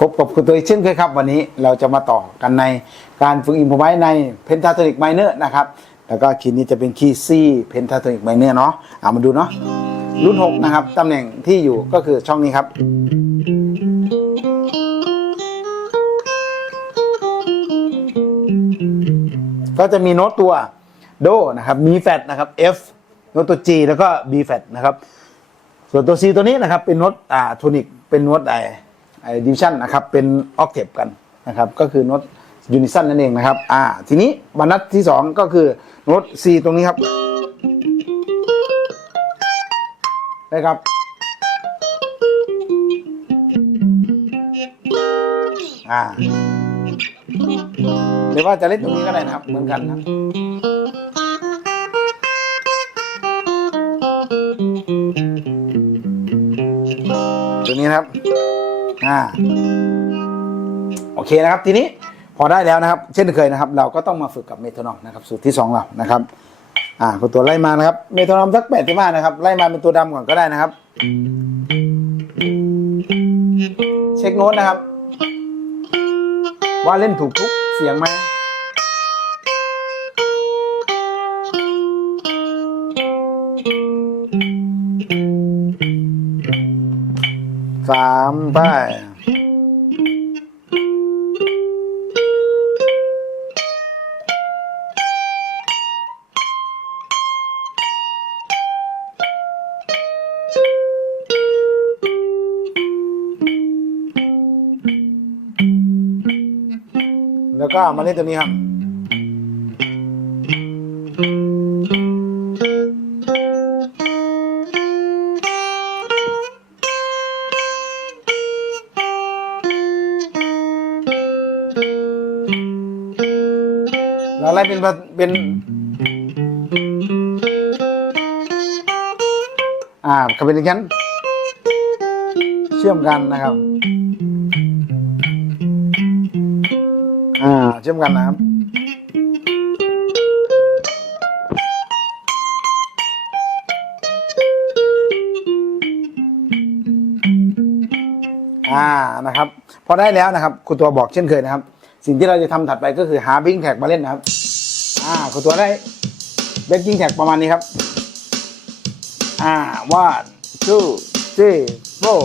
พบกับคุณตัวเช่นเคยครับ วันนี้เราจะมาต่อกันในการฝึกอิมพอไว้ในเพนทาโทนิกไมเนอร์นะครับ แล้วก็คีย์นี้จะเป็นคีย์ซีเพนทาโทนิกไมเนอร์เนาะเอามาดูเนาะรุ่น 6 นะครับ ตำแหน่งที่อยู่ก็คือช่องนี้ครับ ก็จะมีโน้ตตัวโดนะครับ มีแฟตนะครับ F โน้ตตัว G แล้วก็ B แฟตนะครับ ส่วนตัว C ตัวนี้นะครับ เป็นโน้ตอ่าโทนิกเป็นโน้ตไอ ดิวิชั่นนะครับเป็นออกเทปกันนะครับก็คือโน้ตยูนิซันนั่นเองนะครับอ่าทีนี้บรรทัดที่ 2 ก็คือโน้ต C ตรงนี้ครับนะครับอ่าหรือว่าจะเล่นตรงนี้ก็ได้นะครับเหมือนกันนะครับตัวนี้นะครับ อ่าโอเคนะครับทีนี้พอได้แล้วนะครับ เช่นเคยนะครับ เราก็ต้องมาฝึกกับเมโทรนอมนะครับ สูตรที่สองเรานะครับอ่าตัวไล่มานะครับเมโทรนอมสักแปดที่มานะครับ ไล่มาเป็นตัวดำก่อนก็ได้นะครับ เช็คโน้ตนะครับ ว่าเล่นถูกทุกเสียงไหม สามไปแล้วก็มาเล่นตัวนี้ครับ เราไล่เป็นเป็น อ่าคาเป็นอย่างนั้นเชื่อมกันนะครับ อ่า เชื่อมกันนะครับอ่านะครับพอได้แล้วนะครับคุณตัวบอกเช่นเคยนะครับ สิ่งที่เราจะทำถัดไปก็คือหาบิงแท็กมาเล่นนะครับ อ่าคุณตัวได้เบกกิ้งแท็กประมาณนี้ครับ อ่า one two three four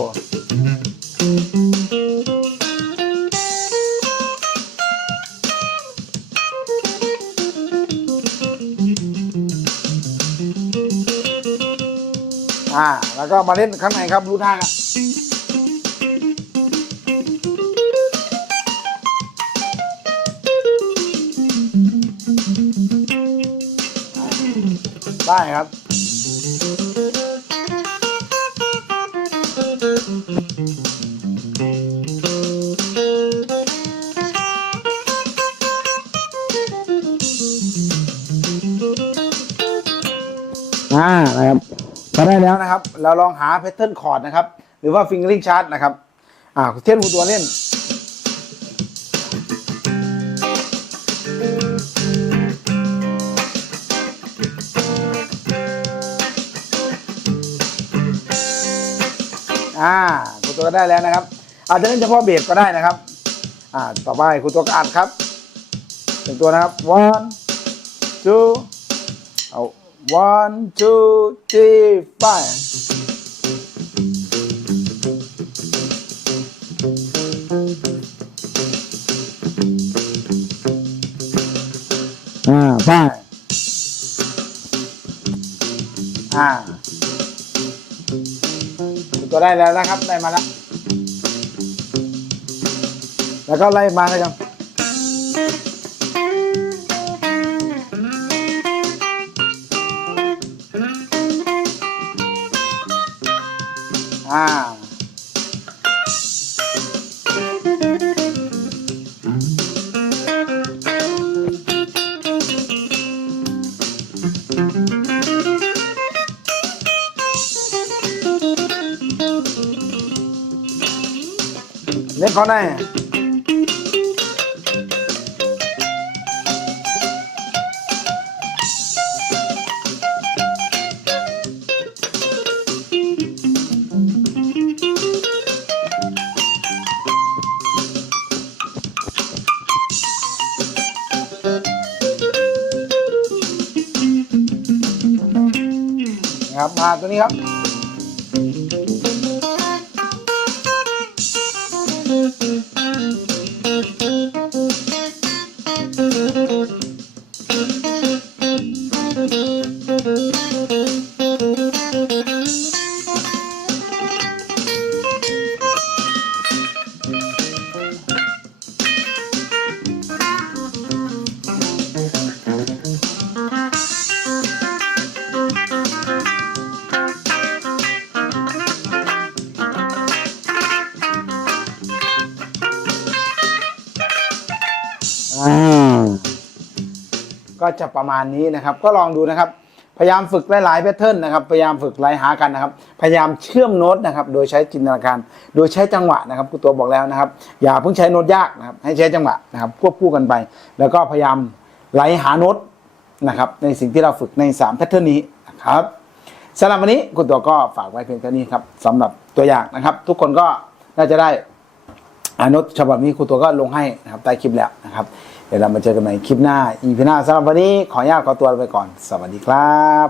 อ่า แล้วก็มาเล่นข้างในครับรู้ท่าครับ ได้ครับ อ่านะครับพอได้แล้วนะครับ เราลองหาแพทเทิร์นคอร์ดนะครับ หรือว่า fingering chart นะครับ อ่าเช่นหูตัวเล่น อ่าครูตัวก็ได้แล้วนะครับ อาจจะเล่นเฉพาะเบสก็ได้นะครับ อ่า ต่อไปครูตัวก็อัดครับเป็นตัวนะครับ one two เอา one two three five อ่า five อ่า ตัวได้แล้วนะครับ ได้มาแล้วแล้วก็ไล่มานะครับอ่า เขาแน่ครับมาตัวนี้ครับ ก็จะประมาณนี้นะครับ ก็ลองดูนะครับ พยายามฝึกหลายๆแพทเทิร์นนะครับพยายามฝึกไล่หากันนะครับพยายามเชื่อมโน้ตนะครับโดยใช้จินตนาการ โดยใช้จังหวะนะครับครูตัวบอกแล้วนะครับ อย่าเพิ่งใช้โน้ตยากนะครับให้ใช้จังหวะนะครับควบคู่กันไป แล้วก็พยายามไล่หาโน้ตนะครับในสิ่งที่เราฝึกใน3แพทเทิร์นนี้นะครับสำหรับวันนี้คุณตัวก็ฝากไว้เพียงเท่านี้ครับสำหรับตัวอย่างนะครับ ทุกคนก็น่าจะได้อานุฉบับนี้ครูตัวก็ลงให้นะครับใต้คลิปแล้วนะครับ เดี๋ยวเรามาเจอกันใหม่คลิปหน้า อีพีหน้าสำหรับวันนี้ขออนุญาตขอตัวไปก่อน สวัสดีครับ